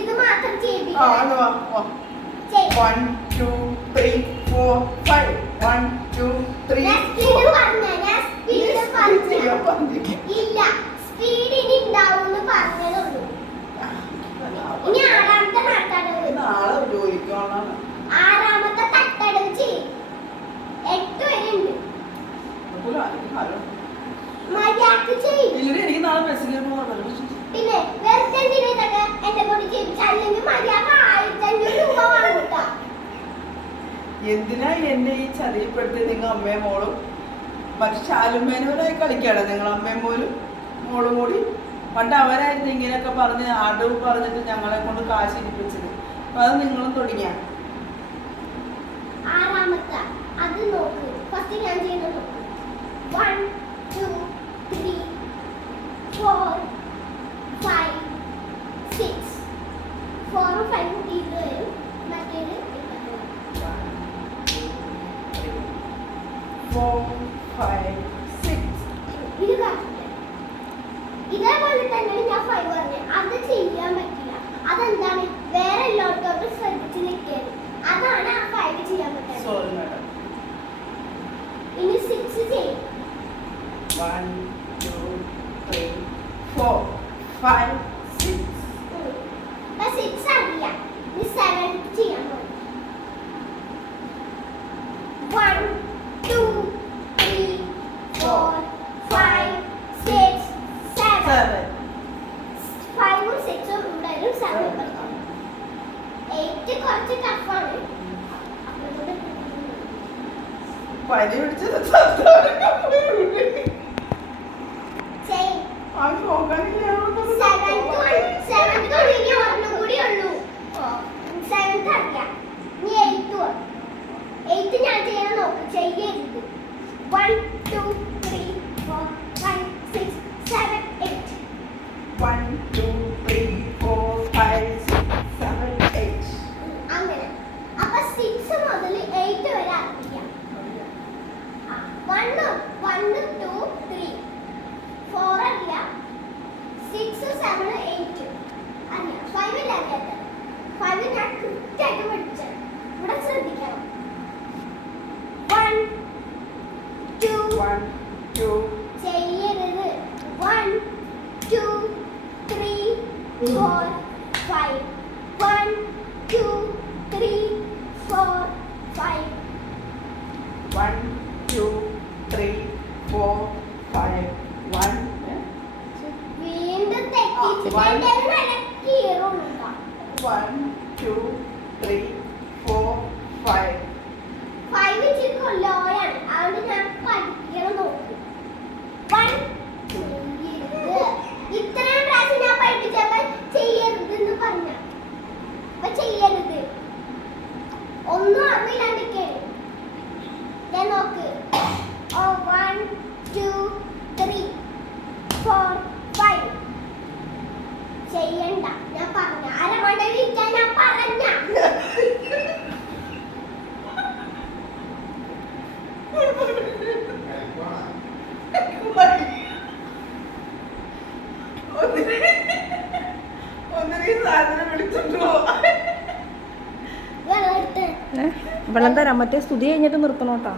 ഇത് മാത്രം ചെയ്യിപ്പിക്കാം. 1 2 3 4 5 1 2 3 ഇല്ല സ്പീഡിന് ഉണ്ടാവുമെന്ന് പറഞ്ഞതുള്ളൂ. ഇനി ആറാമത്തെ തട്ടടവ്. നാളെ ജോലിക്കോളാണ്. ആറാമത്തെ തട്ടടവ് ചെയ്യും. 8 വരെ ഉണ്ട്. മര്യാദക്ക് ചെയ്യും. എനിക്ക് നാളെ മെസ്സേജ് പിന്നെ വെറുതെ എന്തിനാ എന്നെ കൊണ്ട് ചെയ്യിപ്പിച്ച അല്ലെങ്കിൽ മര്യാദ 1500 രൂപ വാങ്ങൂട്ടാ. എന്തിനാ എന്നെ ഈ ചതിപ്പെടുത്തി നിങ്ങൾ അമ്മയും മോളും മറ്റു ശാലുമേനോരായി കളിക്കാണ് നിങ്ങൾ അമ്മയും മോളും കൂടി. പണ്ട് അവരായിരുന്നു ഇങ്ങനെയൊക്കെ പറഞ്ഞ് അടവ് പറഞ്ഞിട്ട് ഞങ്ങളെ കൊണ്ട് കാശ് ഇരിപ്പിച്ചത്. അപ്പൊ അത് നിങ്ങളും തുടങ്ങിയ ആറാമത്തെ അത് നോക്ക്. ഫസ്റ്റ് ഞാൻ ചെയ്യുന്നത് നോക്ക്. 1 2 3 4 5 6 4 5 ഇത് വരും. മറ്റേത് 4 5 6 ഇത് കറക്റ്റ്. ഇതേപോലെ തന്നെയാണ് ഞാൻ 5 പറഞ്ഞത്. അത് ചെയ്യാൻ പറ്റില്ല. അതെന്താണ്? വേറെ എല്ലായിടത്തോട്ട് ശ്രദ്ധിച്ച് നിൽക്കരുത്. അതാണ് ആ 5 ചെയ്യാൻ പറ്റുന്നത്. Sorry madam. ഇനി 6 ചെയ്യും. 1 2 3 4 5 6 6 അറിയാം. ഇനി 7 ചെയ്യാൻ പോകും. 1 2 3 4 5 6 7 5 ഉം 6 ഉം ഉണ്ടായാലും 7 പഠിക്കണം. 8 കുറച്ച് ടഫാണ്. പനി പിടിച്ചത് ഞാൻ ചെയ്യാൻ നോക്കും. ചെയ്യരുത്. 1 2 3 4 5 6 7 8 1 2 3 4 5 6 7 8 അങ്ങനെ. അപ്പൊ 6 മുതൽ 8 വരെ ആരംഭിക്കാം. 1 2 3 4 അറിയാം. 6 7 8 അറിയാം. 5 ഇല്ല അറിയാത്ത. 5 ഞാൻ കൃത്യമായിട്ട് പഠിച്ചത്. ഇവിടെ ശ്രദ്ധിക്കണം. 1 2 ചെയ്യരുത്. 1 2 3 4 5 1 2 3 4 5 1 2 3 4 5 1 വീണ്ടും തെറ്റിച്ചിട്ടുണ്ടെങ്കിൽ നല്ല കീറുണ്ടാ. 1 2 3 4 5 5 ഇച്ചിരി ലോയാണ്. അതുകൊണ്ട് ഞാൻ പഠിക്കണം നോക്കും. 1 ചെയ്യരുത്. ഇത്രയും പ്രാവശ്യം ഞാൻ പഠിപ്പിച്ചപ്പോൾ ചെയ്യരുത് എന്ന് പറഞ്ഞ അപ്പൊ ചെയ്യരുത്. ഒന്നും അറിയില്ലാണ്ടിരിക്കരുത്. ഞാൻ നോക്ക്. 1 2 3 4 5 ചെയ്യണ്ട. ഞാൻ പറഞ്ഞ അരമണ്ടയിൽ ഇരിക്കാൻ ഞാൻ പറഞ്ഞ. വെള്ളം തരാം. മറ്റേ സ്തുതി കഴിഞ്ഞിട്ട് നിർത്തണോട്ടാ.